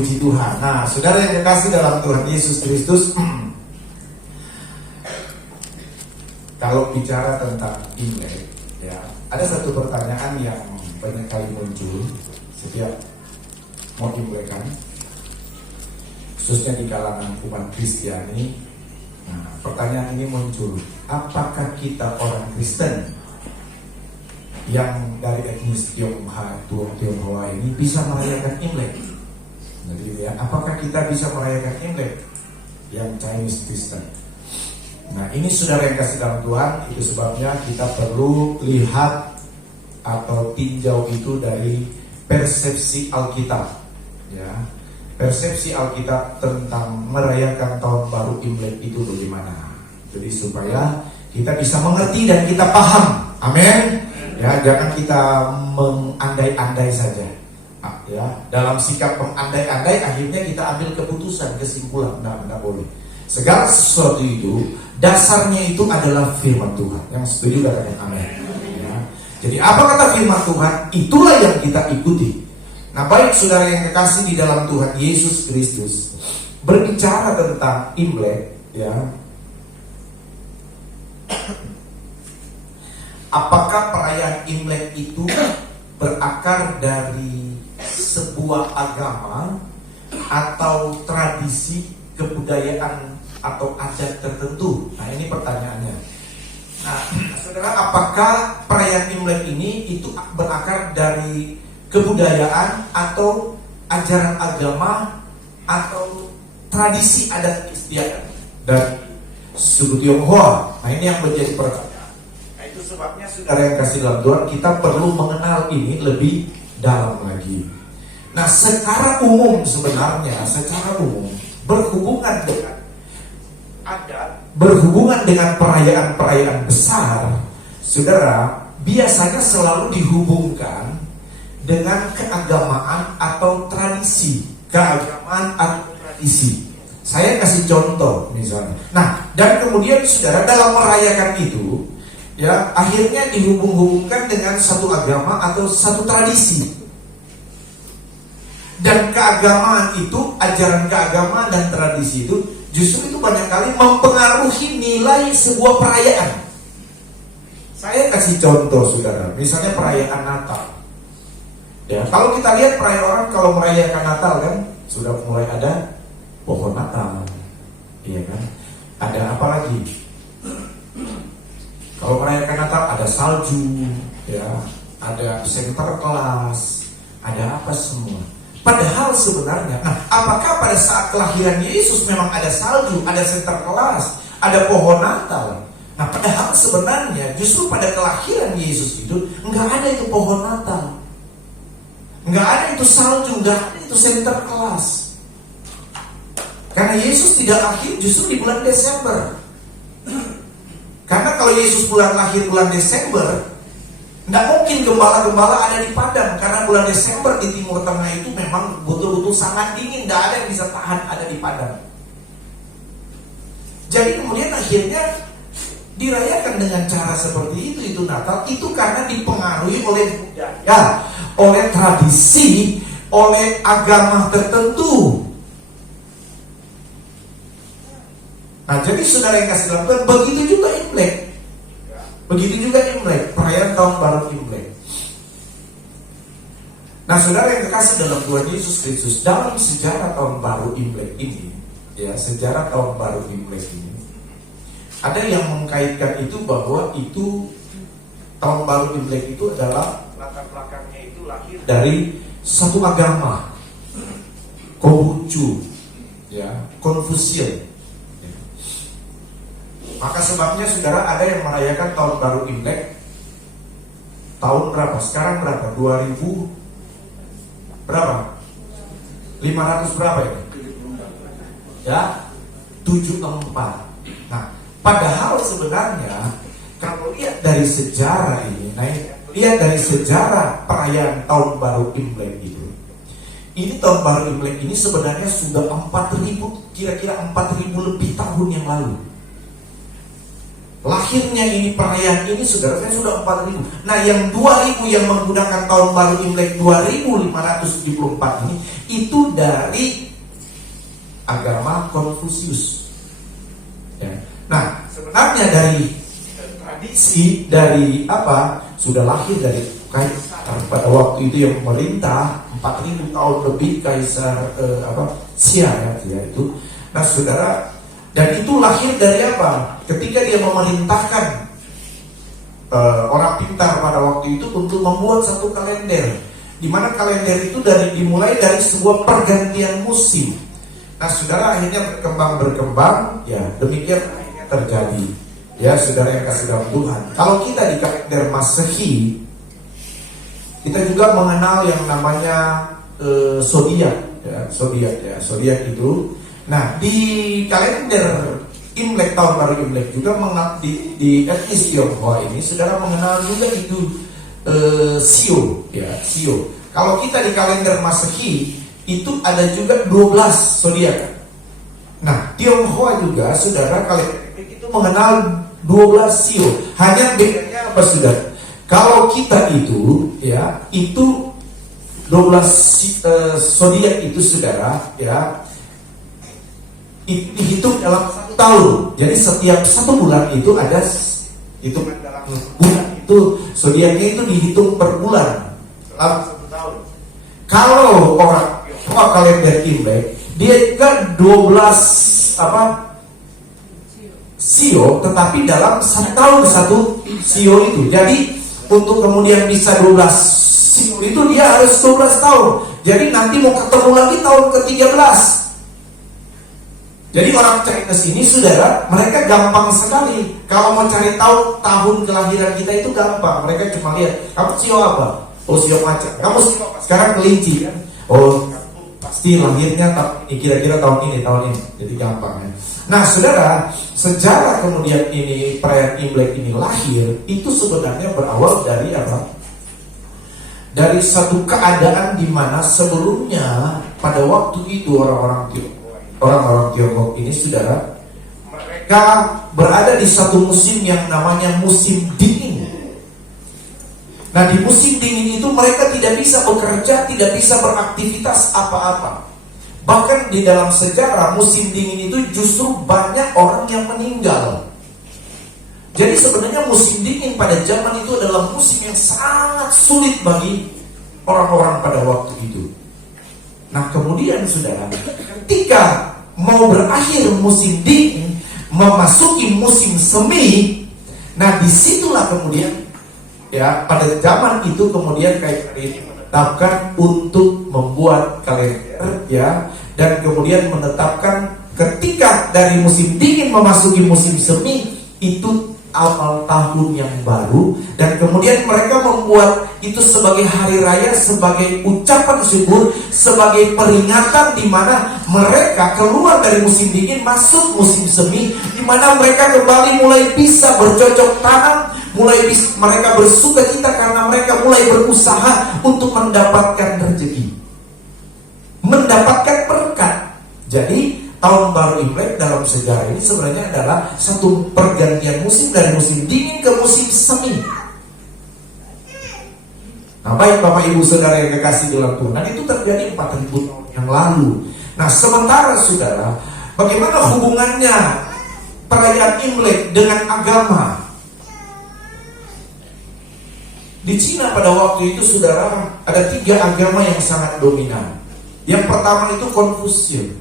Puji Tuhan. Nah, saudara yang kekasih dalam Tuhan Yesus Kristus, kalau bicara tentang Imlek, ya, ada satu pertanyaan yang banyak kali muncul setiap mau Imlekan, khususnya di kalangan umat Kristiani. Nah, pertanyaan ini muncul, apakah kita orang Kristen yang dari etnis Tionghoa ini bisa merayakan Imlek? Jadi ya, apakah kita bisa merayakan Imlek yang Chinese Kristen? Nah, ini saudara yang kasih dalam Tuhan, itu sebabnya kita perlu lihat atau tinjau itu dari persepsi Alkitab, ya. Persepsi Alkitab tentang merayakan tahun baru Imlek itu bagaimana? Jadi supaya kita bisa mengerti dan kita paham. Amin. Ya, jangan kita mengandai-andai saja. Ya, dalam sikap mengandai-andai akhirnya kita ambil keputusan, kesimpulan. Tidak boleh. Segala sesuatu itu dasarnya itu adalah firman Tuhan. Yang setuju katakan amin. Ya. Jadi apa kata firman Tuhan, itulah yang kita ikuti. Nah, baik saudara yang kekasih di dalam Tuhan Yesus Kristus, berbicara tentang Imlek, ya. Apakah perayaan Imlek itu berakar dari sebuah agama atau tradisi kebudayaan atau adat tertentu? Nah, ini pertanyaannya. Nah, saudara, apakah perayaan Imlek ini itu berakar dari kebudayaan atau ajaran agama atau tradisi adat istiadat dan suku Tionghoa? Nah, ini yang menjadi pertanyaan. Nah, itu sebabnya saudara yang kasih dalam Tuhan, kita perlu mengenal ini lebih dalam lagi. Nah, secara umum sebenarnya, secara umum berhubungan dengan adat, berhubungan dengan perayaan-perayaan besar, saudara, biasanya selalu dihubungkan dengan keagamaan atau tradisi. Keagamaan atau tradisi. Saya kasih contoh misalnya. Nah, dan kemudian saudara dalam merayakan itu, ya, akhirnya dihubung-hubungkan dengan satu agama atau satu tradisi. Dan keagamaan itu, ajaran keagamaan dan tradisi itu justru itu banyak kali mempengaruhi nilai sebuah perayaan. Saya kasih contoh saudara, misalnya perayaan Natal. Ya, kalau kita lihat perayaan orang kalau merayakan Natal kan sudah mulai ada pohon Natal, iya kan? Ada apa lagi? Kalau merayakan Natal ada salju, ya, ada Sinterklas, ada apa semua. Padahal sebenarnya, nah, apakah pada saat kelahiran Yesus memang ada salju, ada Sinterklas, ada pohon Natal? Nah, padahal sebenarnya justru pada kelahiran Yesus itu nggak ada itu pohon Natal, nggak ada itu salju, nggak ada itu Sinterklas. Karena Yesus tidak lahir justru di bulan Desember. Karena kalau Yesus lahir bulan Desember, tidak mungkin gembala-gembala ada di padang. Karena bulan Desember di Timur Tengah itu memang betul-betul sangat dingin, tidak ada yang bisa tahan ada di padang. Jadi kemudian akhirnya dirayakan dengan cara seperti itu Natal, itu karena dipengaruhi oleh budaya, oleh tradisi, oleh agama tertentu. Nah, jadi saudara yang kasih dalam Tuhan, begitu juga Imlek. Begitu juga Imlek, perayaan tahun baru Imlek. Nah, saudara yang kekasih dalam Tuhan Yesus Kristus, dalam sejarah tahun baru Imlek ini, ya, sejarah tahun baru Imlek ini, ada yang mengkaitkan itu bahwa itu tahun baru Imlek itu adalah latar belakangnya itu lahir dari satu agama, Konghucu, ya, Konfusian. Maka sebabnya saudara ada yang merayakan tahun baru Imlek tahun berapa? Sekarang berapa? 2000 berapa? 500 berapa ini? Ya, 74. Nah, padahal sebenarnya kalau lihat dari sejarah ini, nah, lihat dari sejarah perayaan tahun baru Imlek itu, ini tahun baru Imlek ini sebenarnya sudah 4000, kira-kira 4000 lebih tahun yang lalu. lahirnya ini, perayaan ini saudara, saya sudah 4.000. Nah yang 2.000 yang menggunakan tahun baru Imlek 2574 ini, itu dari agama Konfusius ya. Nah sebenarnya dari tradisi, dari apa, sudah lahir dari kaisar pada waktu itu yang memerintah 4.000 tahun lebih, kaisar Xia ya itu. Nah saudara, dan itu lahir dari apa? Ketika dia memerintahkan orang pintar pada waktu itu untuk membuat satu kalender, di mana kalender itu dimulai dari sebuah pergantian musim. Nah saudara, akhirnya berkembang ya, demikian akhirnya terjadi ya saudara yang kasih dalam Tuhan. Kalau kita di kalender Masehi, kita juga mengenal yang namanya zodiak ya, zodiak itu. Nah di kalender Imlek, tahun baru Imlek juga di etnis Tionghoa ini saudara mengenal juga itu Sio ya, Sio. Kalau kita di kalender Masehi itu ada juga 12 zodiak. Nah Tionghoa juga saudara kalender itu mengenal 12 Sio. Hanya bedanya apa saudara? Kalau kita itu ya, itu 12 zodiak itu saudara ya, dihitung dalam 1 tahun. Jadi setiap 1 bulan itu ada hitungan dalam bulan itu, zodiaknya itu dihitung per bulan selama 1 tahun. Kalau orang kalender Imlek, dia juga 12 Sio, tetapi dalam 1 tahun 1 Sio itu. Jadi untuk kemudian bisa 12 Sio itu dia harus 12 tahun. Jadi nanti mau ketemu lagi tahun ke-13. Jadi orang Chinese ini saudara, mereka gampang sekali. Kalau mau cari tahu tahun kelahiran kita itu gampang. Mereka cuma lihat, kamu Sio apa? Oh Sio macan. Kamu Sio apa? Sekarang kelinci kan? Oh pasti lahirnya kira-kira tahun ini. Jadi gampang ya. Nah saudara, sejarah kemudian ini perayaan Imlek ini lahir, itu sebenarnya berawal dari apa? Dari satu keadaan di mana sebelumnya pada waktu itu orang-orang Tiongkok ini saudara, mereka berada di satu musim yang namanya musim dingin. Nah di musim dingin itu mereka tidak bisa bekerja, tidak bisa beraktivitas apa-apa. Bahkan di dalam sejarah musim dingin itu justru banyak orang yang meninggal. Jadi sebenarnya musim dingin pada zaman itu adalah musim yang sangat sulit bagi orang-orang pada waktu itu. Nah kemudian saudara, ketika mau berakhir musim dingin, memasuki musim semi, nah disitulah kemudian ya pada zaman itu kemudian kayak ini menetapkan untuk membuat kalender ya, dan kemudian menetapkan ketika dari musim dingin memasuki musim semi itu awal tahun yang baru, dan kemudian mereka membuat itu sebagai hari raya, sebagai ucapan syukur, sebagai peringatan di mana mereka keluar dari musim dingin masuk musim semi, di mana mereka kembali mulai bisa bercocok tanam, mulai bisa mereka bersuka cita karena mereka mulai berusaha untuk mendapatkan rezeki, mendapatkan berkat. Jadi tahun baru Imlek dalam sejarah ini sebenarnya adalah satu pergantian musim dari musim dingin ke musim semi. Nah baik Bapak Ibu Saudara yang kekasih dalam Tuhan, itu terjadi 4.000 tahun yang lalu. Nah sementara saudara, bagaimana hubungannya perayaan Imlek dengan agama? Di Cina pada waktu itu saudara, ada 3 agama yang sangat dominan. Yang pertama itu Konfusius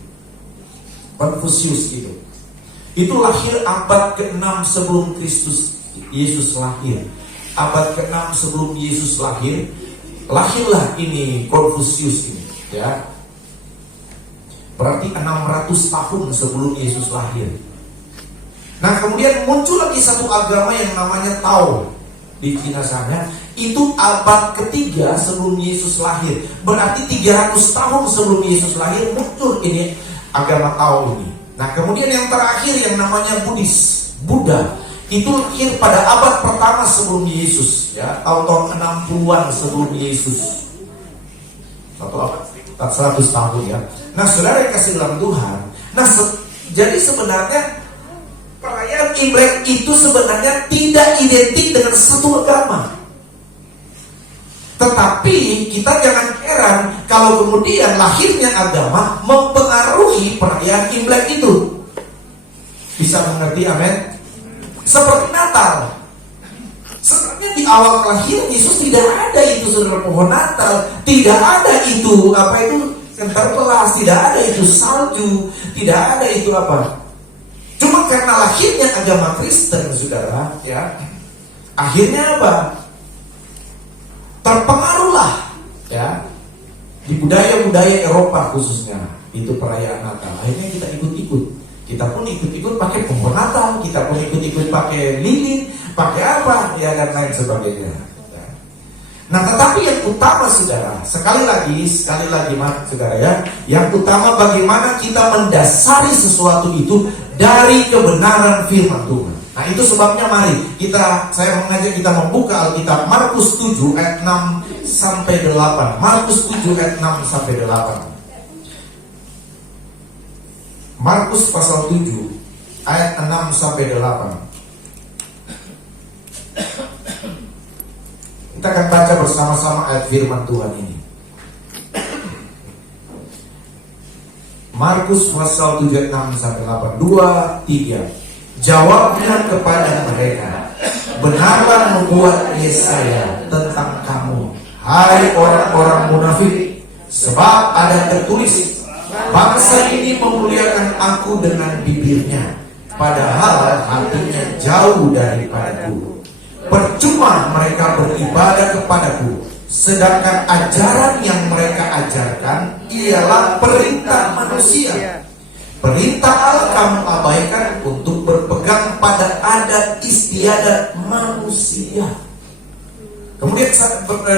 itu lahir abad ke-6 sebelum Yesus lahir. Abad ke-6 sebelum Yesus lahir, lahirlah ini Konfusius ini ya. Berarti 600 tahun sebelum Yesus lahir. Nah kemudian muncul lagi satu agama yang namanya Tao di Cina sana. Itu abad ke-3 sebelum Yesus lahir. Berarti 300 tahun sebelum Yesus lahir muncul ini agama Tao ini. Nah kemudian yang terakhir yang namanya Buddha, itu lahir pada abad pertama sebelum Yesus ya, tahun-tahun 60-an sebelum Yesus. Satu abad 100 tahun ya. Nah saudara yang kasih dalam Tuhan, nah jadi sebenarnya perayaan Imlek itu sebenarnya tidak identik dengan satu agama. Tetapi kita jangan heran kalau kemudian lahirnya agama mempengaruhi perayaan Imlek itu. Bisa mengerti, amin? Seperti Natal. Sebenarnya di awal kelahiran Yesus tidak ada itu, saudara, pohon Natal, tidak ada itu Sinterklas, tidak ada itu salju, tidak ada itu apa. Cuma karena lahirnya agama Kristen, saudara, ya, akhirnya apa? Terpengaruhlah, ya, di budaya-budaya Eropa khususnya itu perayaan Natal. Akhirnya kita ikut-ikut. Kita pun ikut-ikut pakai pohon Natal, kita pun ikut-ikut pakai lilin, pakai apa, ya, dan lain sebagainya. Nah, tetapi yang utama, saudara, sekali lagi, saudara, ya, yang utama bagaimana kita mendasari sesuatu itu dari kebenaran firman Tuhan. Nah, itu sebabnya mari saya mengajak kita membuka Alkitab Markus 7 ayat 6 sampai 8. Markus 7 ayat 6 sampai 8. Markus pasal 7 ayat 6 sampai 8. Kita akan baca bersama-sama ayat firman Tuhan ini. Markus pasal 7 ayat 6 sampai 8. 2, 3. Jawabnya kepada mereka, benarlah membuat Yesaya tentang kamu, hai orang-orang munafik, sebab ada tertulis, bangsa ini memuliakan aku dengan bibirnya, padahal hatinya jauh daripadaku. Percuma mereka beribadah kepadaku, sedangkan ajaran yang mereka ajarkan ialah perintah manusia. Perintah Allah kamu abaikan untuk berpegang pada adat istiadat manusia. Kemudian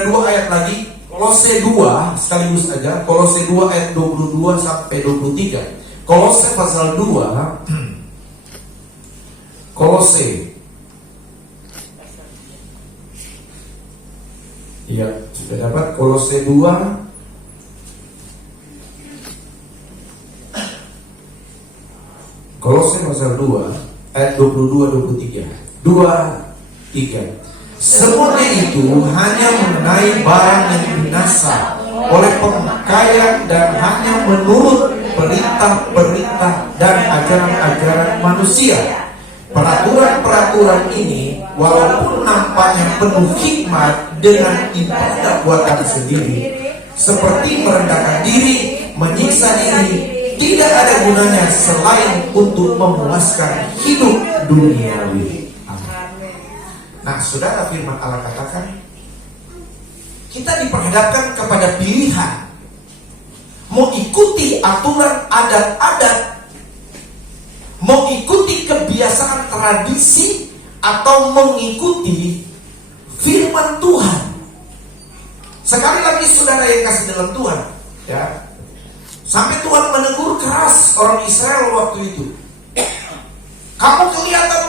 dua ayat lagi, Kolose 2 sekaligus aja, Kolose 2 ayat 22 sampai 23. Kolose pasal 2, Kolose. Iya, sudah dapat Kolose 2 Kolose pasal 2 ayat 22-23. 2-3. Semuanya itu hanya mengenai barang yang binasa oleh pemakaian dan hanya menurut perintah-perintah dan ajaran-ajaran manusia. Peraturan-peraturan ini walaupun nampaknya penuh hikmat dengan ibadah buatan sendiri, seperti merendahkan diri, menyiksa diri, tidak ada gunanya selain untuk memuaskan hidup duniawi. Amin. Nah, saudara, firman Allah katakan kita diperhadapkan kepada pilihan, mau ikuti aturan adat-adat, mau ikuti kebiasaan tradisi, atau mengikuti firman Tuhan. Sekali lagi, saudara yang kasih dalam Tuhan, ya, sampai Tuhan menegur keras orang Israel waktu itu. Kamu kelihatan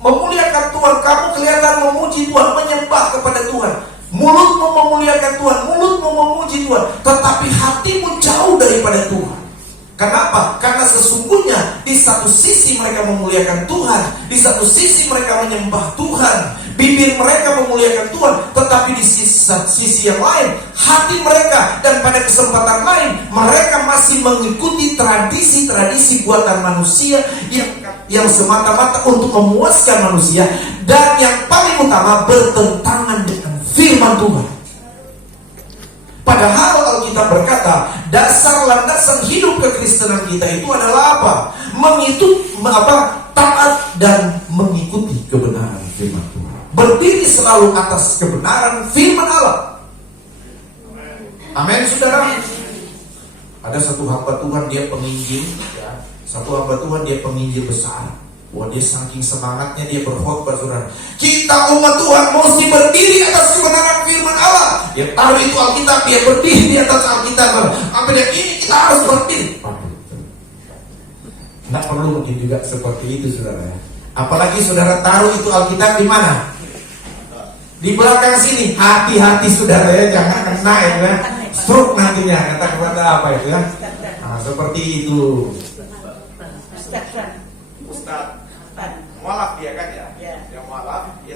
memuliakan Tuhan, kamu kelihatan memuji Tuhan, menyembah kepada Tuhan. Mulutmu memuliakan Tuhan, mulutmu memuji Tuhan, tetapi hatimu jauh daripada Tuhan. Kenapa? Karena sesungguhnya di satu sisi mereka memuliakan Tuhan, di satu sisi mereka menyembah Tuhan, bibir mereka memuliakan Tuhan, tetapi di sisi yang lain, hati mereka dan pada kesempatan lain mereka masih mengikuti tradisi-tradisi buatan manusia yang semata-mata untuk memuaskan manusia, dan yang paling utama bertentangan dengan firman Tuhan. Padahal Alkitab berkata, dasar landasan hidup kekristenan kita itu adalah apa? Taat dan mengikuti kebenaran firman Tuhan. Berdiri selalu atas kebenaran firman Allah. Amin, saudara. Ada satu hamba Tuhan, dia penginjil, ya. Satu hamba Tuhan, dia penginjil besar. Wah, dia saking semangatnya dia berkhotbah, saudara. Kita umat Tuhan mesti berdiri atas kebenaran firman Allah. Dia taruh itu Alkitab, dia berdiri di atas Alkitab. Apa dia ini kita harus berdiri. Nah, perlu mungkin juga seperti itu, saudara. Apalagi saudara taruh itu Alkitab di mana? Di belakang sini. Hati-hati, saudara, ya, jangan kena ya. Stroke nantinya, kata kepada apa itu ya. Nah, seperti itu.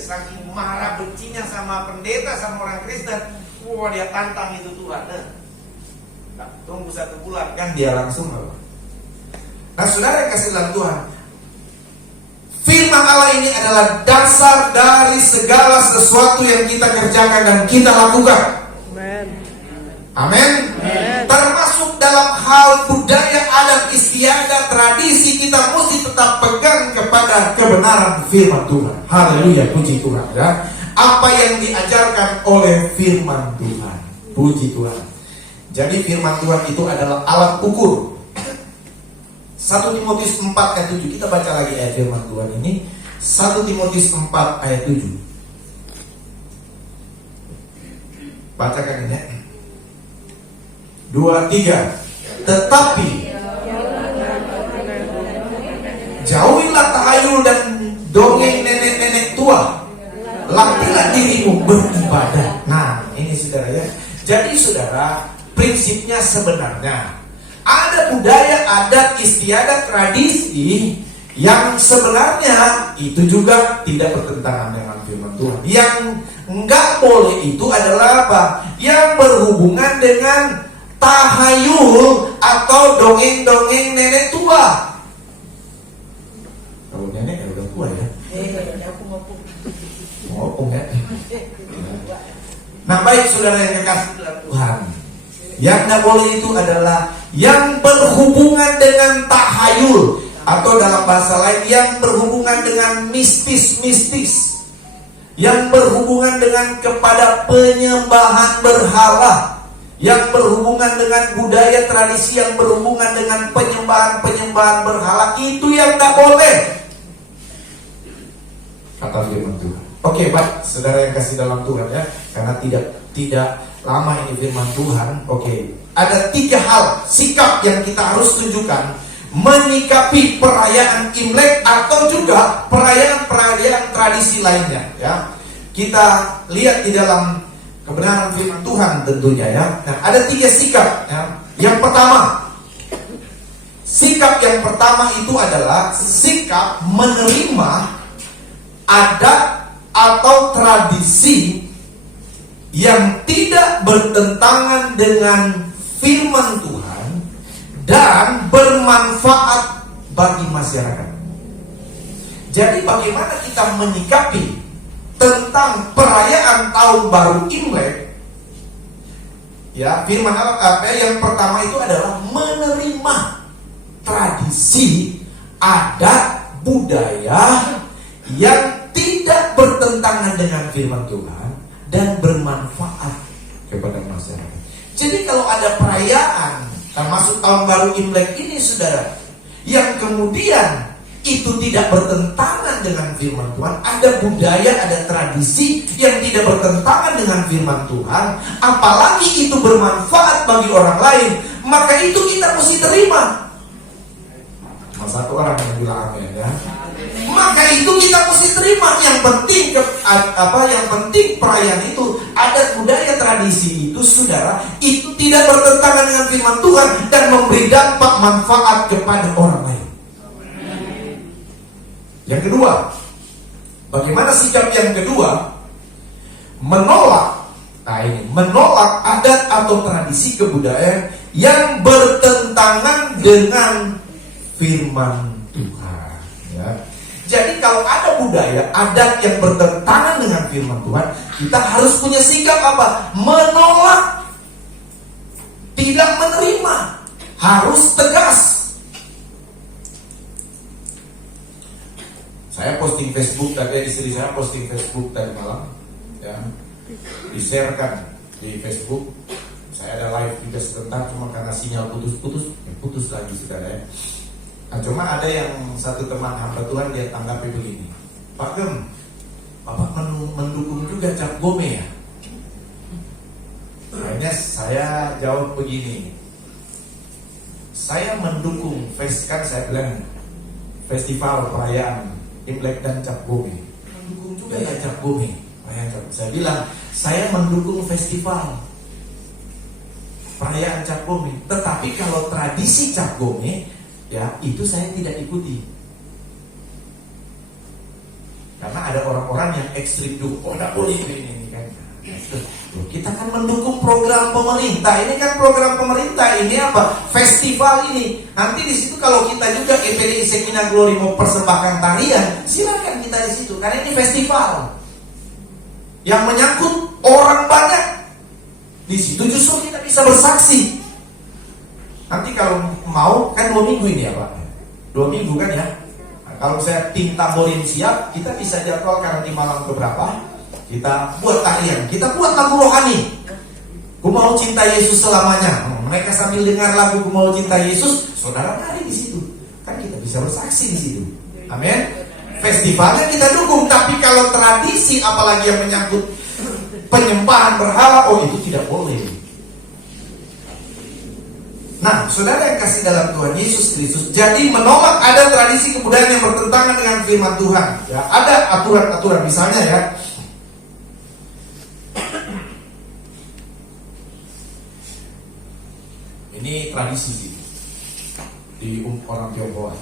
saking marah bencinya sama pendeta, sama orang Kristen. Wah, dia tantang itu Tuhan. Nah, tunggu 1 bulan kan dia langsung apa? Nah, saudara yang kasih dalam Tuhan, firman Allah ini adalah dasar dari segala sesuatu yang kita kerjakan dan kita lakukan. Amin. Termasuk dalam hal budaya, adat istiadat, tradisi, kita mesti tetap pegang kepada kebenaran firman Tuhan. Haleluya, puji Tuhan ya. Apa yang diajarkan oleh firman Tuhan. Puji Tuhan. Jadi firman Tuhan itu adalah alat ukur. 1 Timotius 4 ayat 7. Kita baca lagi ayat firman Tuhan ini. 1 Timotius 4 ayat 7. Bacakan ini ya. 2, 3. Tetapi jauhilah tahayul dan dongeng nenek-nenek tua. Latihlah dirimu beribadah. Nah, ini saudara ya. Jadi saudara, prinsipnya sebenarnya ada budaya, adat, istiadat, tradisi yang sebenarnya itu juga tidak bertentangan dengan firman Tuhan. Yang enggak boleh itu adalah apa? Yang berhubungan dengan tahayul atau dongeng-dongeng nenek tua. Kalau nenek ya udah tua ya. Ngopong ya. Nah, baik saudara yang kekasih dalam Tuhan, yang tidak boleh itu adalah yang berhubungan dengan tahayul, atau dalam bahasa lain yang berhubungan dengan mistis-mistis, yang berhubungan dengan kepada penyembahan berhala, yang berhubungan dengan budaya tradisi, yang berhubungan dengan penyembahan berhala. Itu yang tidak boleh, kata firman Tuhan. Oke, baik saudara yang kasih dalam Tuhan ya, karena tidak lama ini firman Tuhan. Oke, ada 3 hal sikap yang kita harus tunjukkan menyikapi perayaan Imlek atau juga perayaan tradisi lainnya ya. Kita lihat di dalam kebenaran firman Tuhan tentunya ya. Nah, ada 3 sikap ya. Yang pertama, sikap yang pertama itu adalah sikap menerima adat atau tradisi yang tidak bertentangan dengan firman Tuhan dan bermanfaat bagi masyarakat. Jadi bagaimana kita menyikapi tentang perayaan tahun baru Imlek? Ya, firman Allah yang pertama itu adalah menerima tradisi, adat, budaya yang tidak bertentangan dengan firman Tuhan dan bermanfaat kepada masyarakat. Jadi kalau ada perayaan termasuk tahun baru Imlek ini saudara, yang kemudian itu tidak bertentangan dengan firman Tuhan, ada budaya, ada tradisi yang tidak bertentangan dengan firman Tuhan, apalagi itu bermanfaat bagi orang lain, maka itu kita mesti terima. Satu orang yang bilang amin ya. Maka itu kita mesti terima. Yang penting perayaan itu, adat budaya tradisi itu saudara, itu tidak bertentangan dengan firman Tuhan dan memberi dampak manfaat kepada orang lain. Yang kedua, bagaimana sikap yang kedua? Menolak adat atau tradisi kebudayaan yang bertentangan dengan firman Tuhan ya. Jadi kalau ada budaya, adat yang bertentangan dengan firman Tuhan, kita harus punya sikap apa? Menolak, tidak menerima, harus tegas. Saya posting Facebook tadi, istri saya posting Facebook tadi malam ya, di-sharekan di Facebook. Saya ada live juga sebentar, cuma karena sinyal putus lagi saudara ya. Nah, cuma ada yang satu teman hamba Tuhan, dia tanggapi begini, Pak Gem, Bapak mendukung juga Cap Gome ya? Akhirnya saya jawab begini, saya mendukung saya bilang festival perayaan Imlek dan Cap Gome, mendukung juga ya Cap Gome. Saya bilang saya mendukung festival perayaan Cap Gome, tetapi kalau tradisi Cap Gome ya, itu saya tidak ikuti. Karena ada orang-orang yang ekstrim dulu, oh tidak boleh ini kan. Kita kan mendukung program pemerintah. Ini kan program pemerintah. Ini apa? Festival ini. Nanti di situ kalau kita juga GPDI Sekina Glory mau persembahkan tarian, silakan kita di situ. Karena ini festival yang menyangkut orang banyak. Di situ justru kita bisa bersaksi. Nanti kalau mau kan 2 minggu ini ya Pak. 2 minggu kan ya. Kalau saya tim tamborin siap, kita bisa jadwalkan nanti malam keberapa, kita buat tarian, kita buat lagu rohani. Ku mau cinta Yesus selamanya. Mereka sambil dengar lagu Ku mau cinta Yesus, saudara nari di situ. Kan kita bisa bersaksi di situ. Amin. Festivalnya kita dukung, tapi kalau tradisi apalagi yang menyangkut penyembahan berhala, oh itu tidak boleh. Nah, saudara yang kasih dalam Tuhan Yesus Kristus, jadi menolak ada tradisi kebudayaan yang bertentangan dengan firman Tuhan. Ya, ada aturan-aturan misalnya ya. Ini tradisi sih di orang Tionghoa.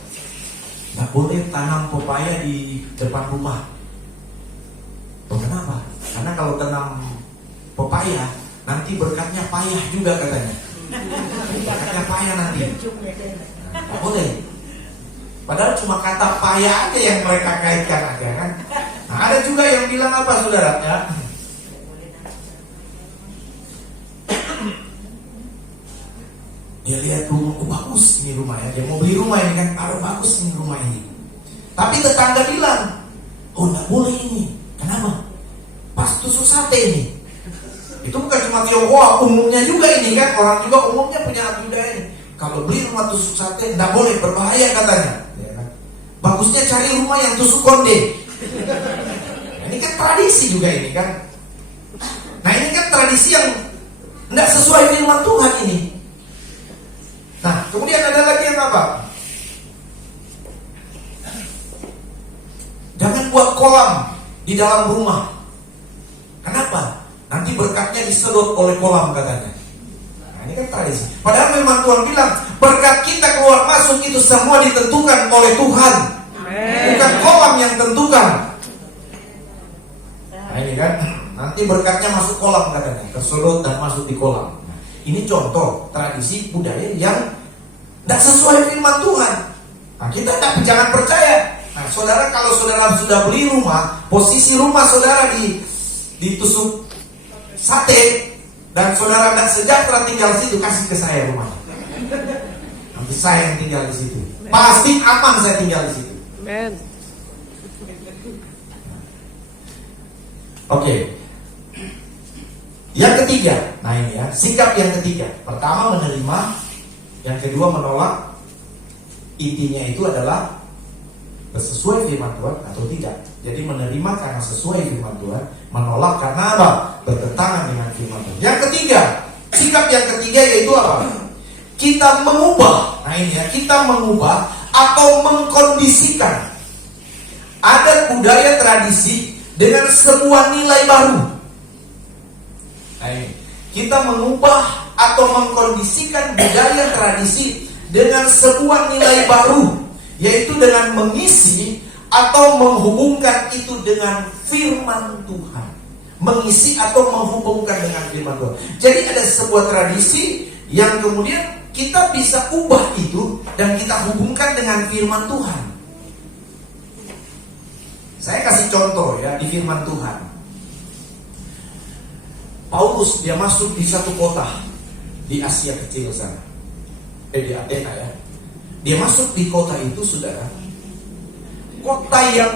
Nggak boleh tanam pepaya di depan rumah. Oh, kenapa? Karena kalau tanam pepaya nanti berkatnya payah juga katanya. Berkatnya payah nanti. Nggak boleh. Padahal cuma kata payah aja yang mereka kaitkan aja kan. Nah, ada juga yang bilang apa saudara ya? Dia lihat rumah, oh bagus ini rumah ya. Dia mau beli rumah ini kan, bagus ini rumah ini. Tapi tetangga bilang, oh nggak boleh ini. Kenapa? Pas tusuk sate ini. Itu bukan cuma Tionghoa, umumnya juga ini kan. Orang juga umumnya punya budaya ini. Kalau beli rumah tusuk sate, nggak boleh, berbahaya katanya. Ya, kan? Bagusnya cari rumah yang tusuk konde. Nah, ini kan tradisi juga ini kan. Nah ini kan tradisi yang nggak sesuai firman Tuhan ini. Nah, kemudian ada lagi yang apa? Jangan buat kolam di dalam rumah. Kenapa? Nanti berkatnya disedot oleh kolam katanya. Nah, ini kan tradisi. Padahal memang Tuhan bilang, berkat kita keluar masuk itu semua ditentukan oleh Tuhan. Bukan kolam yang tentukan. Nah, ini kan, nanti berkatnya masuk kolam katanya, tersedot dan masuk di kolam. Ini contoh tradisi budaya yang tidak sesuai firman Tuhan. Nah, kita jangan percaya. Nah, saudara, kalau saudara sudah beli rumah, posisi rumah saudara ditusuk sate dan saudara tidak sejahtera tinggal di situ, kasih ke saya rumah. Nanti saya yang tinggal di situ. Pasti aman saya tinggal di situ. Amen. Oke. Yang ketiga, nah ini ya, sikap yang ketiga. Pertama menerima, yang kedua menolak. Intinya itu adalah sesuai firman Tuhan atau tidak. Jadi menerima karena sesuai firman Tuhan, menolak karena apa? Bertentangan dengan firman Tuhan. Yang ketiga, sikap yang ketiga yaitu apa? Kita mengubah. Nah ini ya, kita mengubah atau mengkondisikan adat budaya tradisi dengan sebuah nilai baru. Nah, ini. Kita mengubah atau mengkondisikan budaya tradisi dengan sebuah nilai baru, yaitu dengan mengisi atau menghubungkan itu dengan firman Tuhan. Mengisi atau menghubungkan dengan firman Tuhan. Jadi ada sebuah tradisi yang kemudian kita bisa ubah itu dan kita hubungkan dengan firman Tuhan. Saya kasih contoh ya di firman Tuhan. Paulus dia masuk di satu kota di Asia kecil sana, di Athena ya. Dia masuk di kota itu, saudara. Kota yang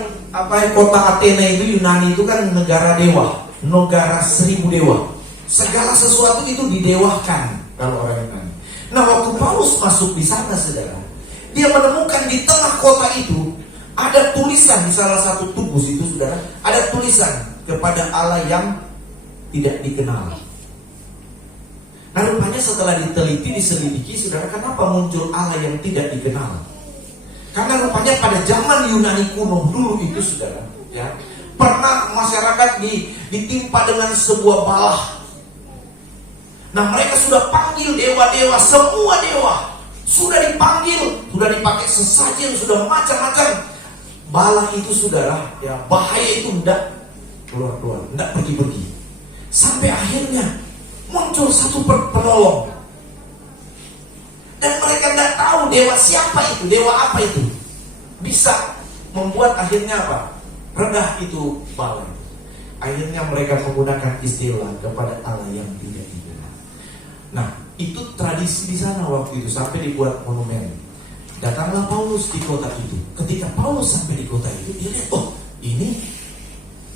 kota Athena itu Yunani itu kan negara dewa, negara 1000 dewa. Segala sesuatu itu didewakan kalau orang Yunani. Nah waktu Paulus masuk di sana, saudara, dia menemukan di tengah kota itu ada tulisan di salah satu tubus itu, saudara, ada tulisan kepada Allah yang tidak dikenal. Nah rupanya setelah diteliti, diselidiki, saudara, kenapa muncul Allah yang tidak dikenal? Karena rupanya pada zaman Yunani kuno dulu itu, saudara, ya, pernah masyarakat ditimpa dengan sebuah balah. Nah mereka sudah panggil dewa-dewa, semua dewa sudah dipanggil, sudah dipakai sesajen, sudah macam-macam. bala itu saudara, ya bahaya itu enggak keluar-keluar, enggak pergi-pergi. Sampai akhirnya muncul satu penolong. Dan mereka enggak tahu dewa siapa itu, dewa apa itu. Bisa membuat akhirnya apa? Reda itu bala. Akhirnya mereka menggunakan istilah kepada Allah yang tidak dikenal. Nah, itu tradisi di sana waktu itu sampai dibuat monumen. Datanglah Paulus di kota itu. Ketika Paulus sampai di kota itu, dia lihat, oh ini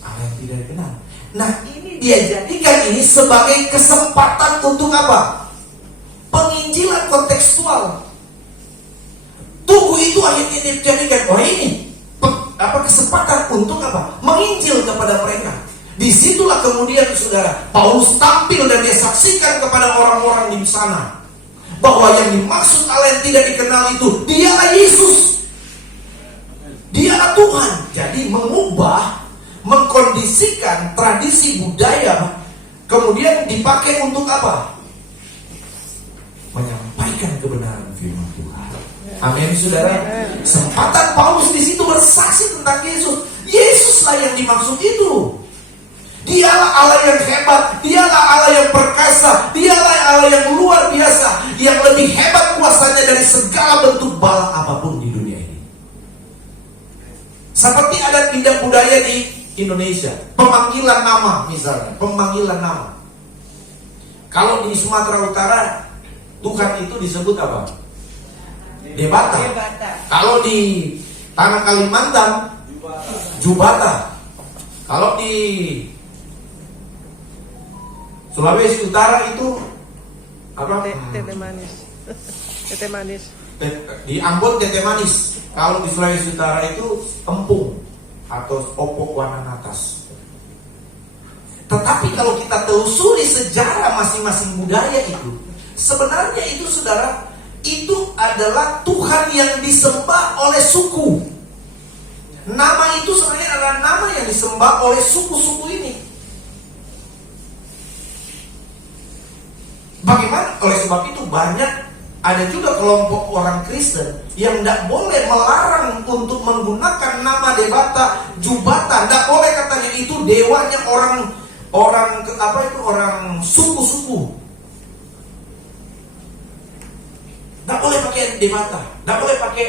Allah yang tidak dikenal. Nah, ini dia jadikan ini sebagai kesempatan untuk apa? Penginjilan kontekstual. Tugu itu akhirnya dijadikan, oh ini kesempatan untuk apa? Menginjil kepada mereka. Disitulah kemudian saudara, Paulus tampil dan dia saksikan kepada orang-orang di sana bahwa yang dimaksud Allah yang tidak dikenal itu dialah Yesus, dialah Tuhan. Jadi mengubah, mengkondisikan tradisi budaya kemudian dipakai untuk apa? Menyampaikan kebenaran firman Tuhan. Amin saudara. Kesempatan Paulus di situ bersaksi tentang Yesus. Yesuslah yang dimaksud itu. Dialah Allah yang hebat, dialah Allah yang perkasa, dialah Allah yang luar biasa, yang lebih hebat kuasanya dari segala bentuk bala apapun di dunia ini. Seperti adat indah budaya di Indonesia, pemanggilan nama misalnya, pemanggilan nama. Kalau di Sumatera Utara, Tuhan itu disebut apa? Debata. Kalau di tanah Kalimantan, Jubata. Kalau di Sulawesi Utara itu apa? Tete manis. Tete manis. Di Ambon tete manis. Kalau di Sulawesi Utara itu empung atau opok warna atas. Tetapi kalau kita telusuri sejarah masing-masing budaya itu, sebenarnya itu saudara, itu adalah Tuhan yang disembah oleh suku. Nama itu sebenarnya adalah nama yang disembah oleh suku-suku ini. Bagaimana? Oleh sebab itu banyak, ada juga kelompok orang Kristen yang tidak boleh melarang untuk menggunakan nama Debata, Jubata. Tidak boleh katanya itu dewanya orang suku-suku. Tidak boleh pakai Debata, tidak boleh pakai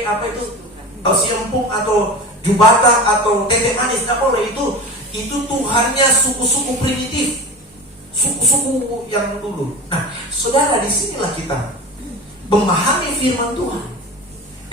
siempung atau Jubata atau tete manis. Tidak boleh, itu Tuhannya suku-suku primitif, suku-suku yang dulu. Nah, saudara, disinilah kita memahami firman Tuhan.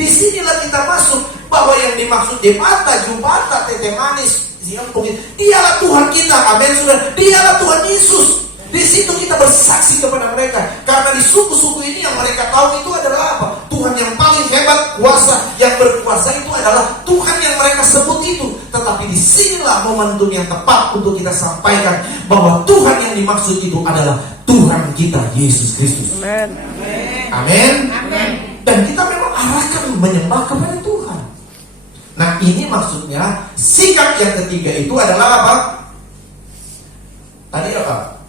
Disinilah kita masuk bahwa yang dimaksud Debata, Jubata, tete manis, dialah Tuhan kita. Amin, saudara. Dialah Tuhan Yesus. Di situ kita bersaksi kepada mereka, karena di suku-suku ini yang mereka tahu itu adalah apa? Tuhan yang paling hebat, kuasa, yang berkuasa itu adalah Tuhan yang mereka sebut itu. Tetapi disinilah momentum yang tepat untuk kita sampaikan bahwa Tuhan yang dimaksud itu adalah Tuhan kita, Yesus Kristus. Amin. Amin. Dan kita memang arahkan menyembah kepada Tuhan. Nah, ini maksudnya sikap yang ketiga itu adalah apa? Tadi apa?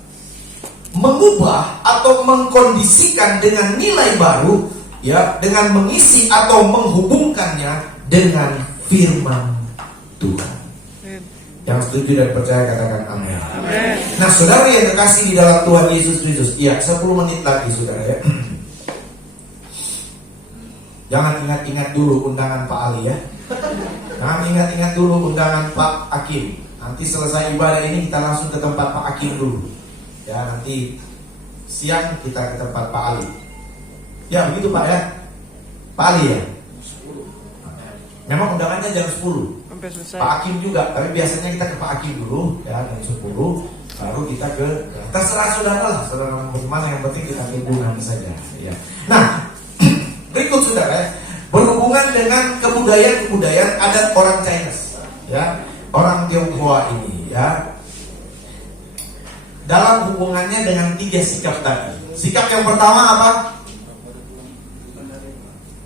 Mengubah atau mengkondisikan dengan nilai baru, ya, dengan mengisi atau menghubungkannya dengan firman Tuhan. Yang setuju dan percaya katakan amin. Nah, saudara yang kekasih di dalam Tuhan Yesus Kristus, ya, 10 menit lagi saudara ya. Jangan ingat-ingat dulu undangan Pak Ali ya. Jangan ingat-ingat dulu undangan Pak Hakim. Nanti selesai ibadah ini kita langsung ke tempat Pak Hakim dulu. Ya, nanti siang kita ke tempat Pak Ali. Ya, begitu Pak ya. Pak Ali ya. Memang undangannya jam 10. Sampai selesai. Pak Hakim juga, tapi biasanya kita ke Pak Hakim dulu ya, jam 10. Baru kita ke, terserah saudara lah, saudara bagaimana, yang penting kita hubungan saja ya. Nah, berikut saudara ya, berhubungan dengan kebudayaan adat orang Chinese ya, orang Tionghoa ini ya, dalam hubungannya dengan 3 sikap tadi. Sikap yang pertama apa?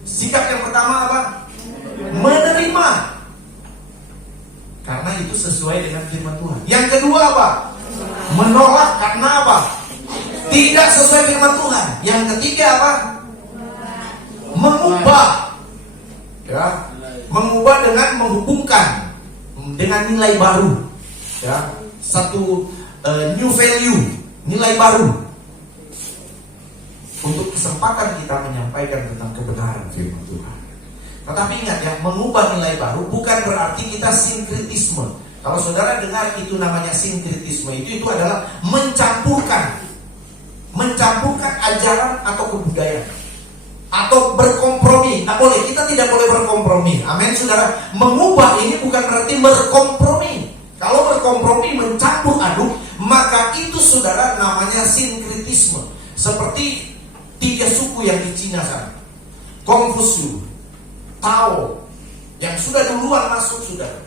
Sikap yang pertama apa? Menerima, karena itu sesuai dengan firman Tuhan. Yang kedua apa? Menolak, karena apa? Tidak sesuai firman Tuhan. Yang ketiga apa? Mengubah, ya, mengubah dengan menghubungkan dengan nilai baru, ya, satu new value, nilai baru untuk kesempatan kita menyampaikan tentang kebenaran firman Tuhan. Tetapi ingat ya, mengubah nilai baru bukan berarti kita sinkretisme. Kalau saudara dengar itu namanya sinkretisme, itu adalah mencampurkan ajaran atau kebudayaan, atau berkompromi. Nggak boleh, kita tidak boleh berkompromi. Amin, saudara. Mengubah ini bukan berarti berkompromi. Kalau berkompromi, mencampur aduk, maka itu saudara namanya sinkretisme. Seperti 3 suku yang di Cina sana, Konghucu, Tao, yang sudah duluan masuk, saudara.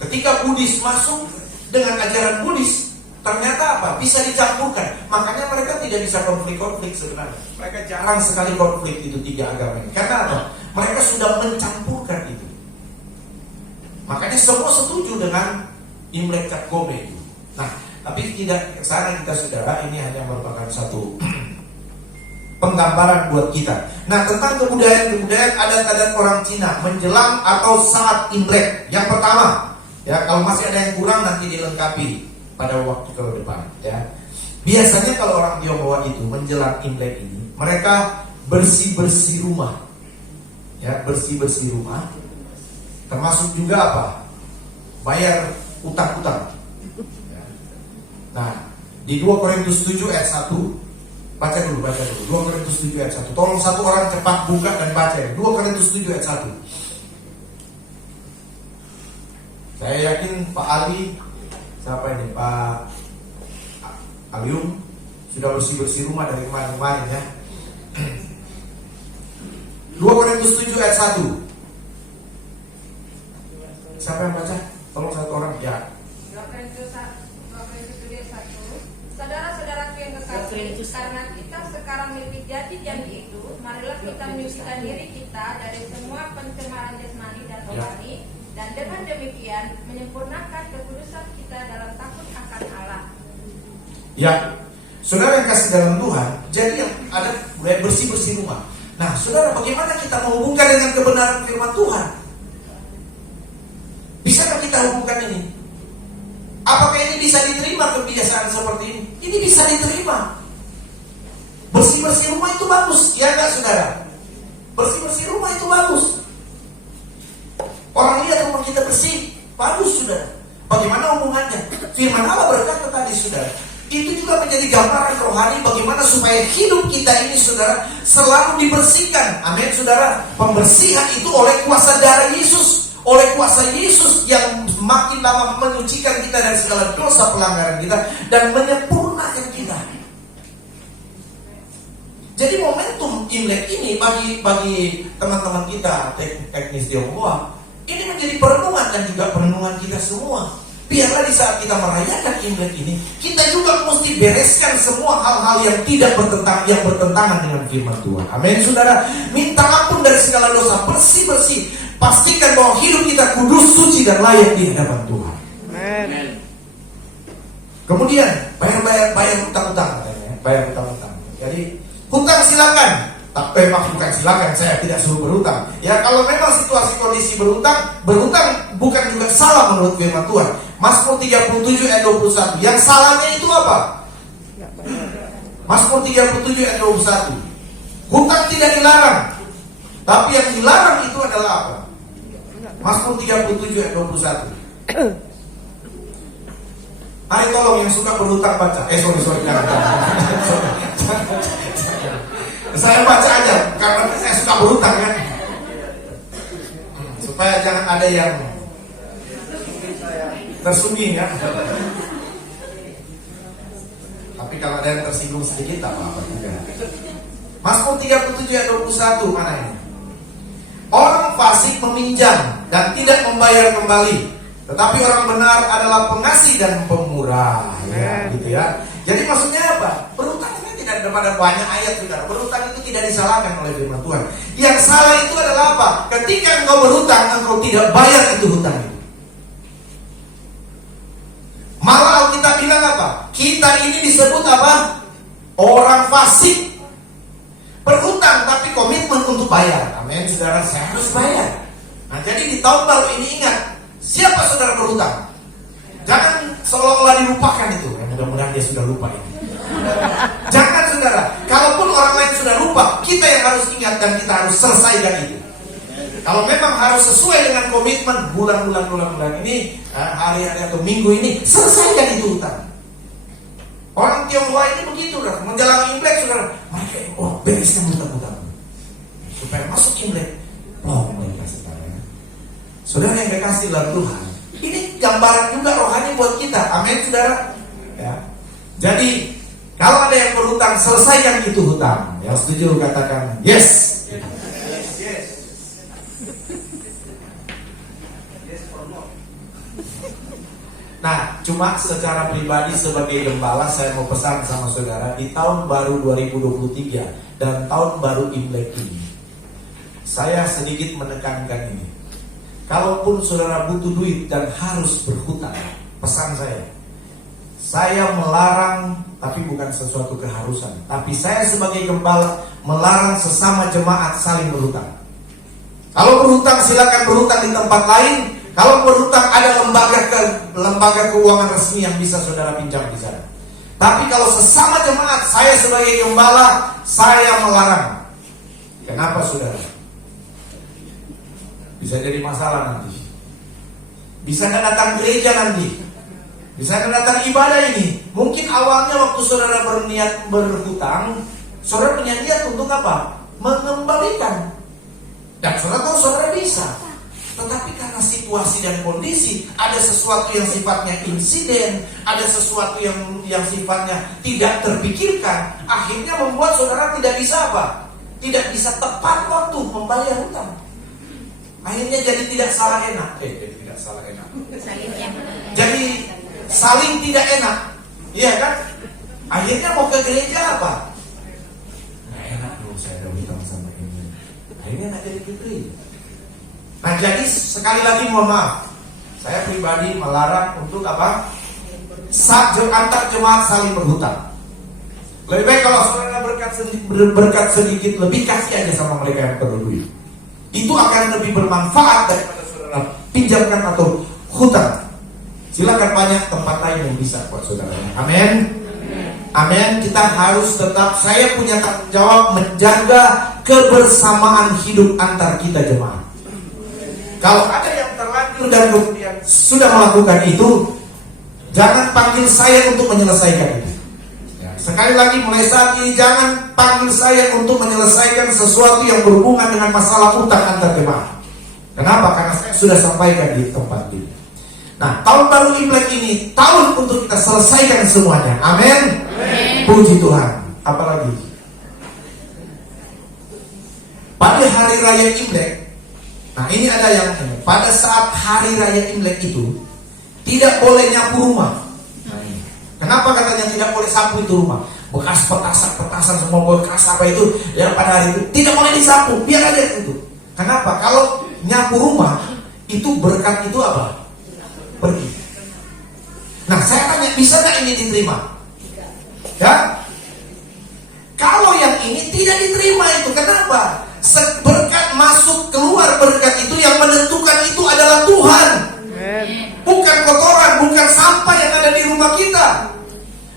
Ketika Buddhis masuk dengan ajaran Buddhis, ternyata apa? Bisa dicampurkan. Makanya mereka tidak bisa konflik-konflik sebenarnya. Mereka jarang sekali konflik itu 3 agama ini. Karena apa? Mereka sudah mencampurkan itu. Makanya semua setuju dengan Imlek Cap Gome itu. Nah, tapi tidak kesana kita, saudara. Ini hanya merupakan satu penggambaran buat kita. Nah, tentang kebudayaan adat-adat orang Cina menjelang atau saat Imlek. Yang pertama, ya, kalau masih ada yang kurang nanti dilengkapi pada waktu ke depan, ya. Biasanya kalau orang Tionghoa itu menjelang Imlek ini, mereka bersih-bersih rumah. Ya, bersih-bersih rumah. Termasuk juga apa? Bayar utang-utang. Ya. Nah, di 2 Korintus 7 ayat 1, baca dulu. 2 Korintus 7 ayat 1. Tolong satu orang cepat buka dan baca. 2 Korintus 7 ayat 1. Saya yakin Pak Ali, siapa ini, Pak Alium, sudah bersih-bersih rumah dari kemarin-kemarin, ya. 2 Korintus 7 ayat 1. Siapa yang baca? Tolong satu orang, ya. 2 Korintus 7 ayat 1. Saudara-saudaraku yang kekasih, karena kita sekarang lebih jadi janji itu, marilah kita menyucikan diri kita dari semua pencemaran jasmani dan rohani, dan dengan demikian menyempurnakan kekudusan kita dalam takut akan Allah. Ya, saudara yang kasih dalam Tuhan, jadi yang ada bersih-bersih rumah. Nah, saudara, bagaimana kita menghubungkan dengan kebenaran firman Tuhan? Bisakah kita hubungkan ini? Apakah ini bisa diterima kebiasaan seperti ini? Ini bisa diterima. Bersih-bersih rumah itu bagus, ya enggak, saudara? Bersih-bersih rumah itu bagus. Orang lihat rumah kita bersih, bagus, saudara. Bagaimana hubungannya? Firman Allah berkata tadi, saudara, itu juga menjadi gambaran rohani bagaimana supaya hidup kita ini, saudara, selalu dibersihkan. Amin, saudara. Pembersihan itu oleh kuasa darah Yesus, oleh kuasa Yesus yang makin lama menyucikan kita dari segala dosa pelanggaran kita dan menyempurnakan kita. Jadi momentum Imlek ini bagi teman-teman kita teknis Tionghoa, ini menjadi perenungan dan juga perenungan kita semua. Biarlah di saat kita merayakan Imlek ini, kita juga mesti bereskan semua hal-hal yang tidak bertentangan dengan firman Tuhan. Amin, saudara. Minta ampun dari segala dosa, bersih-bersih. Pastikan bahwa hidup kita kudus, suci, dan layak di hadapan Tuhan. Amin. Kemudian bayar hutang-hutang, katanya. Bayar hutang-hutang. Jadi hutang silakan. Tapi bukan silakan, saya tidak suruh berhutang. Ya, kalau memang situasi kondisi berhutang bukan juga salah menurut firman Tuhan. Mazmur 37 ayat 21. Yang salahnya itu apa? Mazmur 37 ayat 21. Hutang tidak dilarang, tapi yang dilarang itu adalah apa? Mazmur 37 ayat 21. Mari tolong yang suka berhutang baca. Sorry, jangan. Saya baca aja karena saya suka berhutang, kan. Supaya jangan ada yang tersungking, ya. Tapi kalau ada yang tersinggung sedikit tak apa-apa juga. Mazmur 37 ayat 21, mana ini? Orang fasik meminjam dan tidak membayar kembali, tetapi orang benar adalah pengasih dan pemurah, ya, gitu ya. Jadi maksudnya apa? Berhutang tidak ada banyak ayat, saudara. Berhutang itu tidak disalahkan oleh firman Tuhan. Yang salah itu adalah apa? Ketika engkau berhutang, engkau tidak bayar itu hutang itu. Malah Alkitab bilang apa? Kita ini disebut apa? Orang fasik. Berhutang tapi komitmen untuk bayar. Amin, saudara. Saya harus bayar. Nah, jadi di tahun baru ini ingat, siapa saudara berhutang? Jangan seolah-olah dilupakan itu. Mudah-mudahan dia sudah lupa ini. Jangan saudara, kalaupun orang lain sudah lupa, kita yang harus ingat dan kita harus selesaikan itu. Kalau memang harus sesuai dengan komitmen bulan ini, hari-hari atau minggu ini, selesaikan itu hutang. Orang Tionghoa ini begitu, menjelang Imlek saudara, mereka bereskan hutang-hutang supaya masuk Imlek. Mereka saudara yang dikasih oleh Tuhan, ini gambaran juga rohani buat kita. Amin saudara. Ya. Jadi kalau ada yang berhutang, selesaikan itu hutang. Yang setuju katakan yes. Nah, cuma secara pribadi sebagai gembala saya mau pesan sama saudara, di tahun baru 2023 dan tahun baru Imlek ini, saya sedikit menekankan ini. Kalaupun saudara butuh duit dan harus berhutang, pesan saya melarang, tapi bukan sesuatu keharusan, tapi saya sebagai gembala melarang sesama jemaat saling berhutang. Kalau berhutang silakan berhutang di tempat lain. Kalau berhutang ada lembaga keuangan resmi yang bisa saudara pinjam di sana. Tapi kalau sesama jemaat, saya sebagai gembala, saya melarang. Kenapa saudara? Bisa jadi masalah nanti. Bisa nggak datang gereja nanti. Bisa nggak datang ibadah ini. Mungkin awalnya waktu saudara berniat berhutang, saudara punya niat untuk apa? Mengembalikan. Dan saudara tahu saudara bisa. Tetapi karena situasi dan kondisi, ada sesuatu yang sifatnya insiden, ada sesuatu yang sifatnya tidak terpikirkan, akhirnya membuat saudara tidak bisa apa? Tidak bisa tepat waktu membayar hutang. Akhirnya jadi tidak salah enak. Tidak salah enak. Jadi saling tidak enak. Iya kan? Akhirnya mau ke gereja apa? Nggak enak loh saya ada hutang sama ini. Akhirnya nggak jadi ke gereja. Nah, jadi sekali lagi mohon maaf, saya pribadi melarang untuk apa? Antar jemaat saling berhutang. Lebih baik kalau saudara berkat sedikit lebih, kasih aja sama mereka yang perlu duit. Itu akan lebih bermanfaat daripada saudara pinjamkan atau hutang. Silakan banyak tempat lain yang bisa buat saudara. Amin. Amin. Kita harus tetap, saya punya tanggung jawab menjaga kebersamaan hidup antar kita jemaat. Kalau ada yang terlanjur dan kemudian sudah melakukan itu, jangan panggil saya untuk menyelesaikan itu. Sekali lagi mulai saat ini jangan panggil saya untuk menyelesaikan sesuatu yang berhubungan dengan masalah utang antar jemaat. Kenapa? Karena saya sudah sampaikan di tempat ini. Nah, tahun baru Imlek ini tahun untuk kita selesaikan semuanya. Amin. Puji Tuhan. Apalagi pada hari raya Imlek. Nah, ini ada yang pada saat hari raya Imlek itu tidak boleh nyapu rumah. Nah, ini. Kenapa katanya tidak boleh sapu itu rumah? Bekas petasan semua bekas apa itu ya pada hari itu tidak boleh disapu, biar aja itu. Kenapa? Kalau nyapu rumah itu berkat itu apa? Pergi. Nah, saya tanya, bisa nggak ini diterima? Ya? Kalau yang ini tidak diterima itu kenapa? Berkat masuk keluar berkat itu yang menentukan itu adalah Tuhan. Bukan kotoran, bukan sampah yang ada di rumah kita.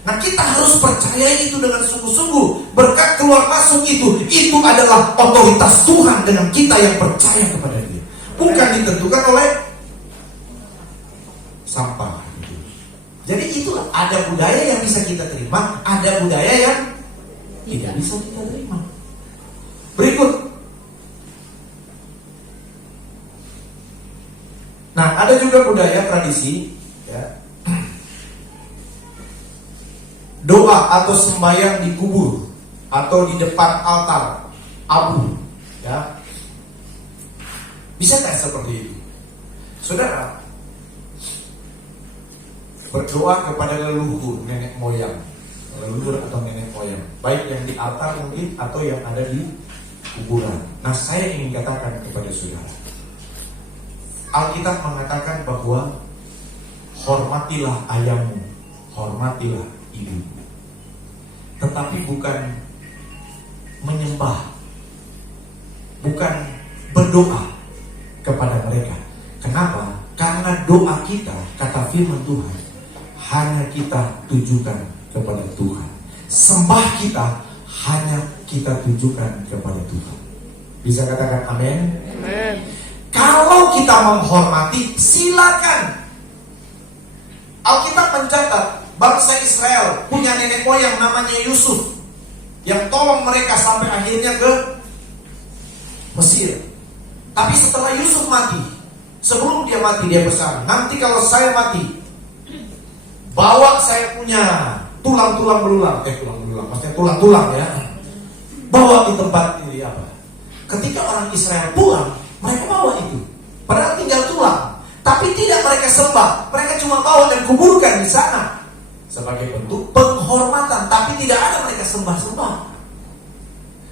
Nah, kita harus percaya itu dengan sungguh-sungguh. Berkat keluar masuk itu adalah otoritas Tuhan dengan kita yang percaya kepada Dia. Bukan ditentukan oleh sampah. Jadi itu ada budaya yang bisa kita terima, ada budaya yang tidak bisa kita terima. Berikut. Nah, ada juga budaya tradisi ya, doa atau sembahyang di kubur atau di depan altar abu ya. Bisa tidak seperti itu? Saudara, berdoa kepada leluhur, nenek moyang, leluhur atau nenek moyang, baik yang di altar mungkin atau yang ada di kuburan. Nah, saya ingin katakan kepada saudara, Alkitab mengatakan bahwa hormatilah ayahmu, hormatilah ibumu. Tetapi bukan menyembah, bukan berdoa, kepada mereka. Kenapa? Karena doa kita, kata firman Tuhan, hanya kita tujukan kepada Tuhan. Sembah kita hanya kita tujukan kepada Tuhan. Bisa katakan amin? Amen. Kalau kita menghormati, silakan. Alkitab mencatat bangsa Israel punya nenek moyang namanya Yusuf, yang tolong mereka sampai akhirnya ke Mesir. Tapi setelah Yusuf mati, sebelum dia mati dia pesan, nanti kalau saya mati, bawa saya punya tulang-tulang belulang, maksudnya tulang-tulang ya, bawa di tempat ini apa. Ketika orang Israel pulang, mereka bawa itu, padahal tinggal tulang, tapi tidak mereka sembah, mereka cuma bawa dan kuburkan di sana sebagai bentuk penghormatan, tapi tidak ada mereka sembah-sembah.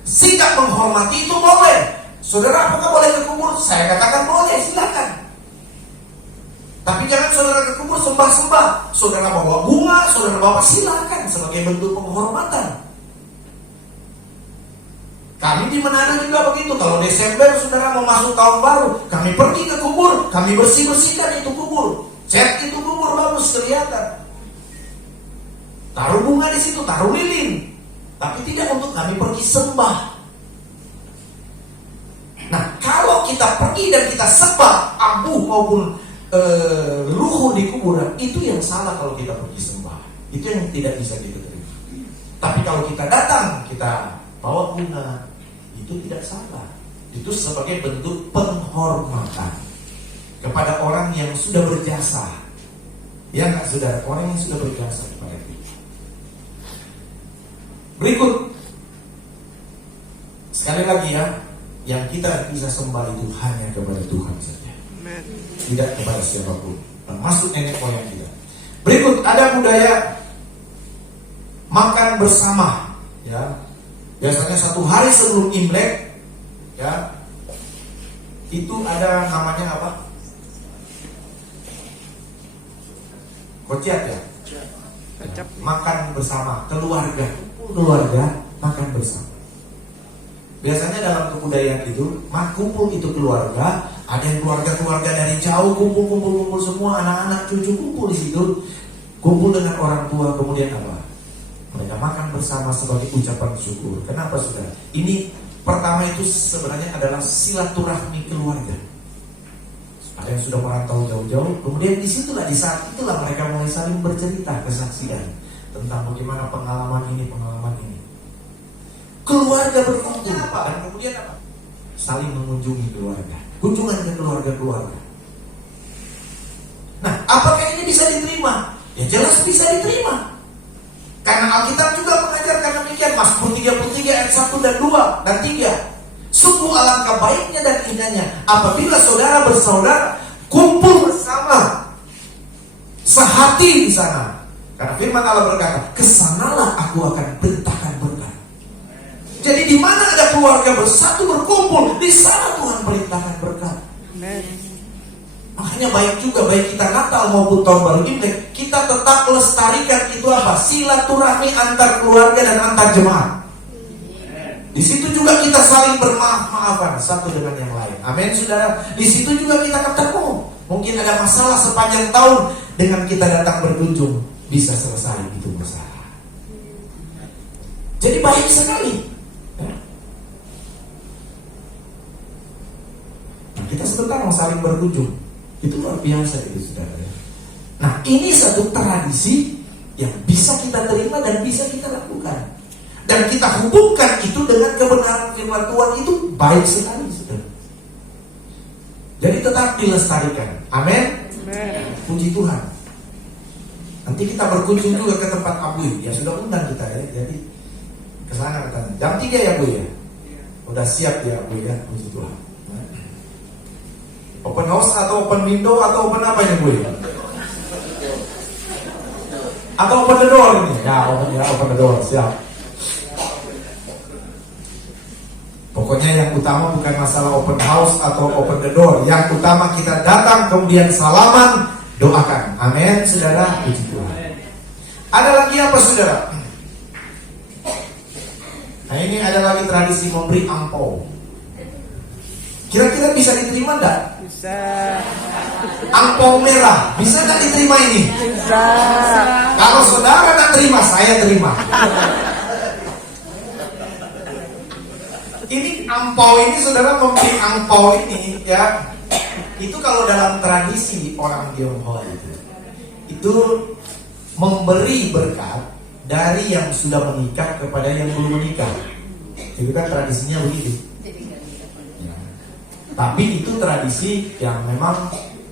Sikap menghormati itu boleh. Saudara, apakah boleh ke kubur? Saya katakan boleh, silakan. Tapi jangan saudara ke kubur sembah-sembah. Saudara bawa bunga, saudara bawa, silakan sebagai bentuk penghormatan. Kami di Manado juga begitu. Kalau Desember saudara mau masuk tahun baru, kami pergi ke kubur, kami bersih-bersihkan itu kubur, cat itu kubur bagus kelihatan. Taruh bunga di situ, taruh lilin. Tapi tidak untuk kami pergi sembah. Nah, kalau kita pergi dan kita sembah abu maupun luhu di kuburan, itu yang salah kalau kita pergi sembah. Itu yang tidak bisa kita terima. Tapi kalau kita datang, kita bawa bunga, itu tidak salah. Itu sebagai bentuk penghormatan kepada orang yang sudah berjasa. Ya enggak, saudara? Orang yang sudah berjasa kepada kita. Berikut, sekali lagi ya, yang kita bisa sembah itu hanya kepada Tuhan saja, tidak kepada siapapun, termasuk nenek moyang kita. Berikut ada budaya makan bersama, ya. Biasanya satu hari sebelum Imlek, ya, itu ada namanya apa? Kociat ya. Makan bersama keluarga makan bersama. Biasanya dalam kebudayaan itu, kumpul itu keluarga, ada yang keluarga dari jauh kumpul semua, anak-anak, cucu kumpul di situ, kumpul dengan orang tua, kemudian apa? Mereka makan bersama sebagai ucapan syukur. Kenapa saudara? Ini pertama itu sebenarnya adalah silaturahmi keluarga. Ada yang sudah merantau jauh-jauh, kemudian di saat itulah mereka mulai saling bercerita kesaksian tentang bagaimana pengalaman ini. Keluarga berkumpul apa? Dan kemudian apa? Saling mengunjungi keluarga. Kunjungan ke keluarga. Nah, apakah ini bisa diterima? Ya jelas bisa diterima. Karena Alkitab juga mengajarkan demikian. Mazmur 33 ayat 1 dan 2 dan 3. Sungguh alangkah baiknya dan indahnya apabila saudara bersaudara kumpul bersama, sehati di sana. Karena firman Allah berkata, kesanalah aku akan perintahkan berkat. Jadi di mana ada keluarga bersatu berkumpul, di sana Tuhan perintahkan berkat. Makanya baik kita Natal maupun tahun baru Imlek, kita tetap lestarikan itu apa? Silaturahmi antar keluarga dan antar jemaat. Di situ juga kita saling bermaaf-maafan satu dengan yang lain. Amin, saudara. Di situ juga kita ketemu. Mungkin ada masalah sepanjang tahun, dengan kita datang berkunjung bisa selesai itu masalah. Jadi baik sekali. Nah, kita sebentar mau saling berkunjung, itu luar biasa itu saudara. Nah, ini satu tradisi yang bisa kita terima dan bisa kita lakukan. Dan kita hubungkan itu dengan kebenaran firman Tuhan, itu baik sekali saudara. Jadi tetap dilestarikan. Amin. Puji Tuhan. Nanti kita berkunjung juga ke tempat Abu ya, sudah undang kita ya. Jadi ke sana katanya. Jam 3 ya Bu ya. Udah siap ya Bu ya, puji Tuhan. Open house atau open window atau open apa ini Bu ya? Atau open the door ini? Ya, open the door, siap. Pokoknya yang utama bukan masalah open house atau open the door. Yang utama kita datang kemudian salaman, doakan. Amin, saudara. Puji Tuhan. Ada lagi apa saudara? Nah, ini ada lagi tradisi memberi angpau. Kira-kira bisa diterima enggak? Bisa. Angpau merah, bisa nggak diterima ini? Bisa. Kalau saudara nggak terima, saya terima. Ini angpau ini, saudara memberi angpau ini ya. Itu kalau dalam tradisi orang Tionghoa itu memberi berkat dari yang sudah menikah kepada yang belum menikah. Itu kan tradisinya begitu. Ya. Tapi itu tradisi yang memang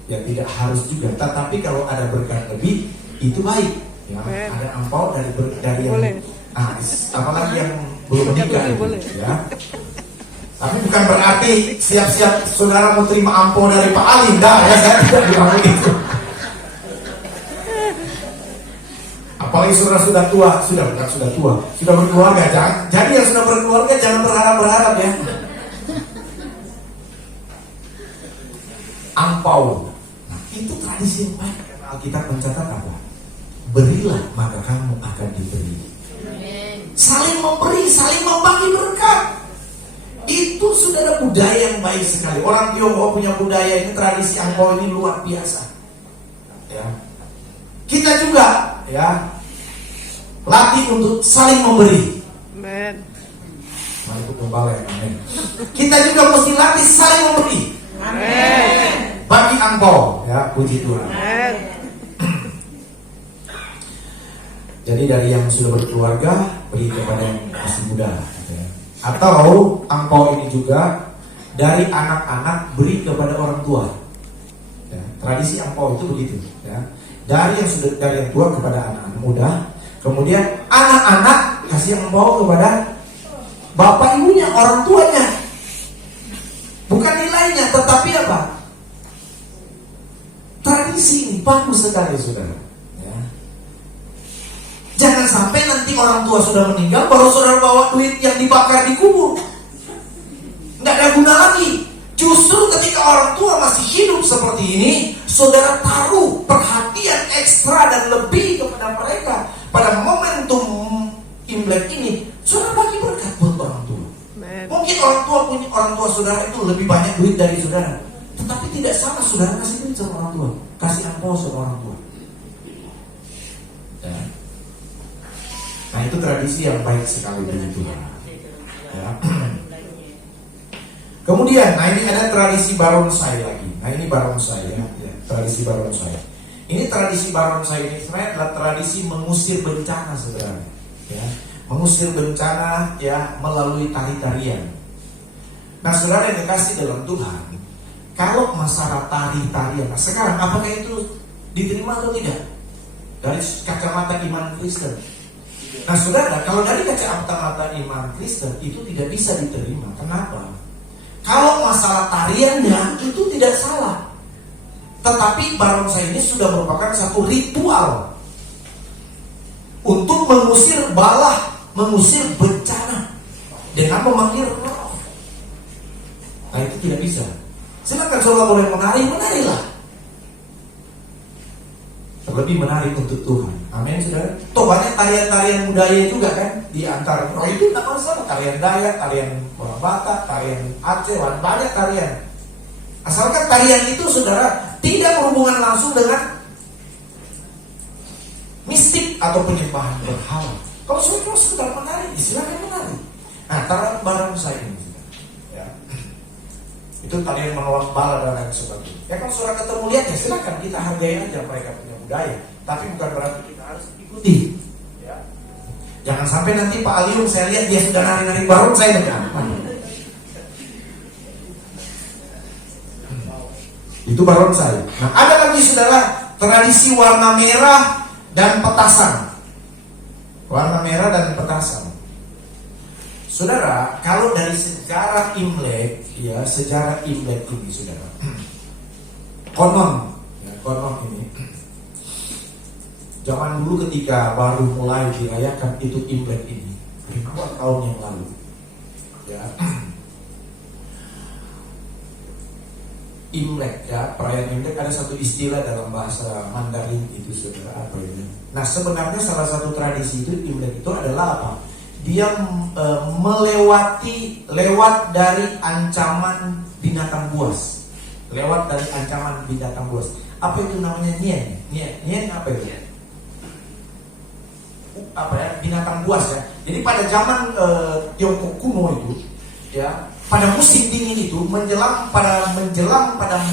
ya tidak harus juga. Tetapi kalau ada berkat lebih itu baik. Ya, ada angpau dari yang apalagi yang belum menikah itu, ya. Tapi bukan berarti siap-siap saudara mau terima angpau dari Pak Ali, enggak ya, saya tidak bilang begitu. Apalagi saudara sudah tua, sudah berkeluarga, jadi yang sudah berkeluarga jangan berharap ya. Angpau, nah, itu tradisi yang baik. Alkitab mencatat apa? Berilah maka kamu akan diberi. Saling memberi, saling membagi berkat. Itu sudah ada budaya yang baik sekali. Orang Tionghoa punya budaya ini, tradisi angpau ini luar biasa. Ya. Kita juga ya latih untuk saling memberi. Amen. Mari ikut gembala ya, amin. Kita juga mesti latih saling memberi. Amen. Bagi angpau, ya puji Tuhan. Amen. Jadi dari yang sudah berkeluarga beri kepada yang masih muda. Atau angpau ini juga dari anak-anak beri kepada orang tua. Ya, tradisi angpau itu begitu. Ya. Dari yang tua kepada anak-anak muda. Kemudian anak-anak kasih angpau kepada bapak ibunya, orang tuanya. Bukan nilainya, tetapi apa? Tradisi ini bagus sekali, saudara. Ya. Jangan sampai nanti orang tua sudah meninggal baru saudara bawa duit yang dibakar di kubur. Nggak ada guna lagi. Justru ketika orang tua masih hidup seperti ini, saudara taruh perhatian ekstra dan lebih kepada mereka. Pada momentum Imlek ini, saudara bagi berkat buat orang tua. Mungkin orang tua saudara itu lebih banyak duit dari saudara, tetapi tidak salah saudara kasih duit sama orang tua, kasih angpau sama orang tua. Ya. Nah itu tradisi yang baik sekali begitu. Ya. Kemudian, nah ini ada tradisi barongsai lagi. Nah ini barongsai ya, tradisi barongsai. Ini tradisi barongsai ini sebenarnya adalah tradisi mengusir bencana, saudara. Ya, mengusir bencana ya melalui tari-tarian. Nah saudara yang dikasih dalam Tuhan, kalau masalah tari-tarian, nah sekarang apakah itu diterima atau tidak? Dari kacamata iman Kristen. Nah saudara, kalau dari kacamata iman Kristen itu tidak bisa diterima. Kenapa? Kalau masalah tariannya itu tidak salah, tetapi barongsai ini sudah merupakan satu ritual untuk mengusir bala, mengusir bencana dengan memanggil roh. Nah itu tidak bisa. Silakan saudara boleh menari, menarilah. Terlebih menari untuk Tuhan. Amin, saudara. Toh banyak tarian-tarian budaya juga kan di antara itu tidak masalah. Tarian Dayak, tarian orang Batak, tarian Aceh, banyak tarian. Asalkan tarian itu saudara tidak berhubungan langsung dengan mistik atau penyembahan berhala. Kalau saudara sekedar menari, silakan menari. Nah, tarian barongsai ini, ya. Itu tarian menolak bala dan lain sebagainya. Ya kalau saudara ketemu lihat ya silakan, kita hargai aja mereka punya budaya. Tapi bukan berarti kita harus ikuti. Ya. Jangan sampai nanti Pak Alium saya lihat dia sudah nari-nari barongsai dengan. Itu barongsai. Nah, ada lagi saudara tradisi warna merah dan petasan. Warna merah dan petasan. Saudara, kalau dari sejarah Imlek, ya sejarah Imlek ini saudara, konon ini, zaman dulu ketika baru mulai dirayakan itu Imlek ini, ribuan tahun yang lalu, ya. Imlek ya, perayaan Imlek ada satu istilah dalam bahasa Mandarin itu saudara, apa ini? Nah sebenarnya salah satu tradisi itu Imlek itu adalah apa? Dia lewat dari ancaman di binatang buas. Lewat dari ancaman binatang buas. Apa itu namanya? Nien apa itu? Apa ya? Binatang buas ya. Jadi pada zaman Tiongkok kuno itu, ya, pada musim dingin itu menjelang pada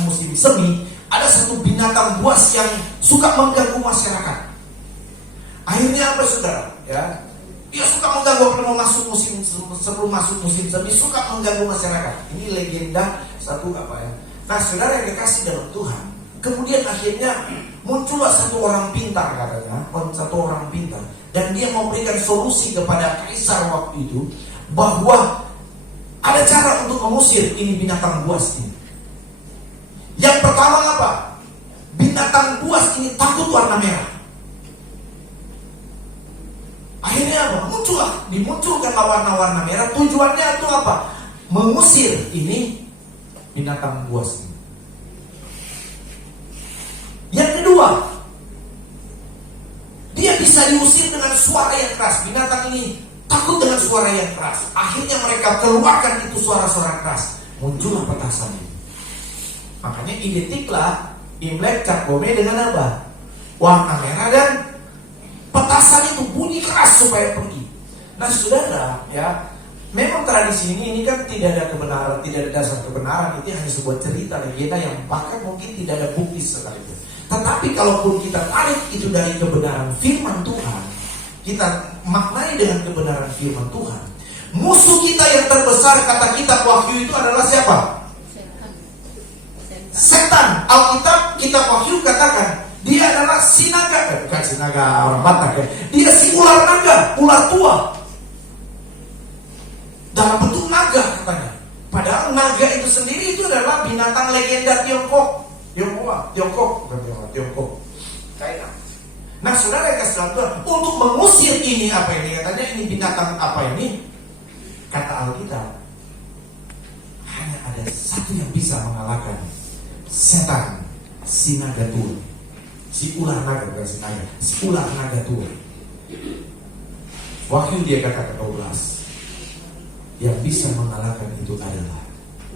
musim semi, ada satu binatang buas yang suka mengganggu masyarakat. Akhirnya apa, saudara? Ya, dia suka mengganggu sebelum masuk musim semi, suka mengganggu masyarakat. Ini legenda satu apa ya? Nah, saudara yang dikasih dalam Tuhan, kemudian akhirnya muncullah satu orang pintar katanya, satu orang pintar, dan dia memberikan solusi kepada kaisar waktu itu bahwa ada cara untuk mengusir ini binatang buas ini. Yang pertama apa? Binatang buas ini takut warna merah. Akhirnya apa? Dimunculkanlah warna-warna merah. Tujuannya itu apa? Mengusir ini binatang buas ini. Yang kedua, dia bisa diusir dengan suara yang keras. Binatang ini takut dengan suara yang keras. Akhirnya mereka keluarkan itu suara-suara keras. Muncullah petasan ini. Makanya identiklah Imlek Cap Gome dengan apa? Warna merah dan petasan itu bunyi keras supaya pergi. Nah, saudara, ya, memang tradisi ini kan tidak ada kebenaran, tidak ada dasar kebenaran. Itu hanya sebuah cerita legenda yang bahkan mungkin tidak ada bukti setelah itu. Tetapi kalaupun kita tarik itu dari kebenaran firman Tuhan, kita maknai dengan kebenaran firman Tuhan, musuh kita yang terbesar kata kitab Wahyu itu adalah siapa? Setan. Alkitab kitab Wahyu katakan dia adalah si naga, bukan si naga orang Batak ya. Dia si ular naga, ular tua. Dalam bentuk naga katanya. Padahal naga itu sendiri itu adalah binatang legenda Tiongkok. China. Nah, saudara yang kasih Tuhan, untuk mengusir ini apa ini katanya, ini binatang apa ini? Kata Alkitab, hanya ada satu yang bisa mengalahkan setan, si naga tua. Si ular naga, bukan si naga, si ular naga tua. Wahyu dia kata ke-12, yang bisa mengalahkan itu adalah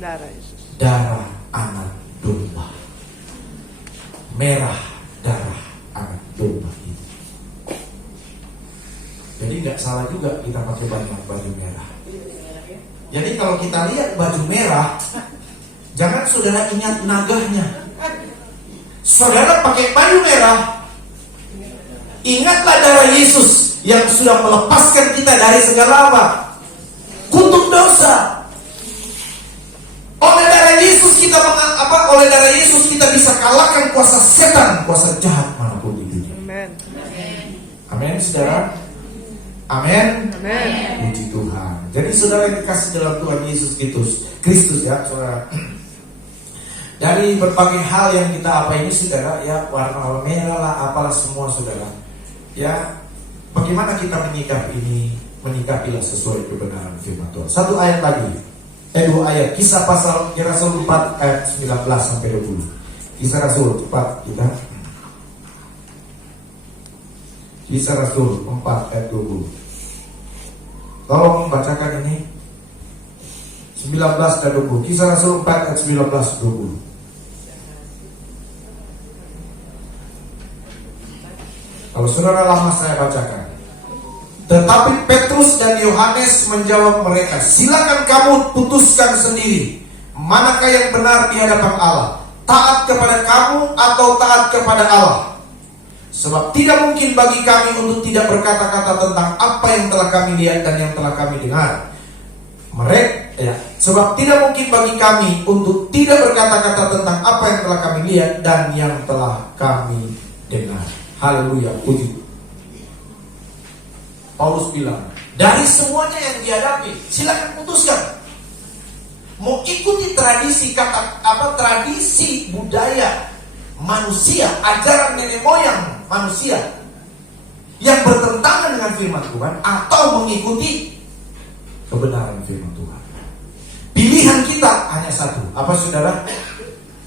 Darah Yesus. darah anak domba. Merah darah anak domba itu. Jadi nggak salah juga kita pakai baju merah. Jadi kalau kita lihat baju merah, jangan saudara ingat naganya. Saudara pakai baju merah, ingatlah darah Yesus yang sudah melepaskan kita dari segala apa? Kutuk dosa. Oleh darah Yesus kita bisa kalahkan kuasa setan, kuasa jahat manapun di dunia. Amin. Amin, saudara. Amin. Amin. Puji Tuhan. Jadi saudara yang dikasih dalam Tuhan Yesus Kristus ya, saudara. Dari berbagai hal yang kita apa ini saudara ya, warna merah lah, apalah semua saudara. Ya, bagaimana kita menyikapi ini? Menyikapilah sesuai kebenaran firman Tuhan. Satu ayat lagi. Dua ayat. Kisah Rasul 4 ayat 19 sampai 20. Kisah Rasul 4 kita. Kisah Rasul 4 ayat 20. Tolong bacakan ini 19 dan 20. Kisah Rasul 4 ayat 19 20. Kalau saudara lama saya bacakan. Tetapi Petrus dan Yohanes menjawab mereka, silakan kamu putuskan sendiri, manakah yang benar di hadapan Allah, taat kepada kamu atau taat kepada Allah. Sebab tidak mungkin bagi kami untuk tidak berkata-kata tentang apa yang telah kami lihat dan yang telah kami dengar. Sebab tidak mungkin bagi kami untuk tidak berkata-kata tentang apa yang telah kami lihat dan yang telah kami dengar. Haleluya, puji. Paulus bilang, dari semuanya yang dihadapi, silakan putuskan. Mau ikuti tradisi tradisi budaya manusia, ajaran nenek moyang manusia yang bertentangan dengan firman Tuhan, atau mengikuti kebenaran firman Tuhan. Pilihan kita hanya satu, apa saudara?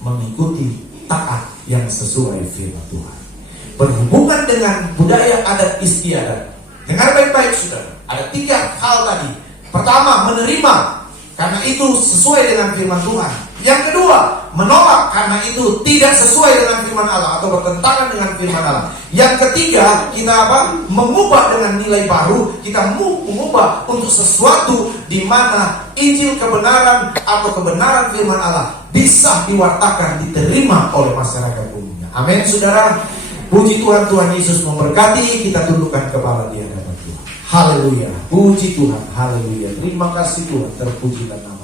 Mengikuti taat yang sesuai firman Tuhan. Berhubungan dengan budaya adat istiadat, dengar baik-baik saudara, ada 3 hal tadi. Pertama, menerima, karena itu sesuai dengan firman Tuhan. Yang kedua, menolak karena itu tidak sesuai dengan firman Allah atau bertentangan dengan firman Allah. Yang ketiga, kita mengubah dengan nilai baru. Kita mengubah untuk sesuatu di mana Injil kebenaran atau kebenaran firman Allah bisa diwartakan, diterima oleh masyarakat umumnya. Amin, saudara. Puji Tuhan, Tuhan Yesus memberkati. Kita tundukkan kepala di hadapan Tuhan. Haleluya. Puji Tuhan. Haleluya. Terima kasih Tuhan. Terpujilah nama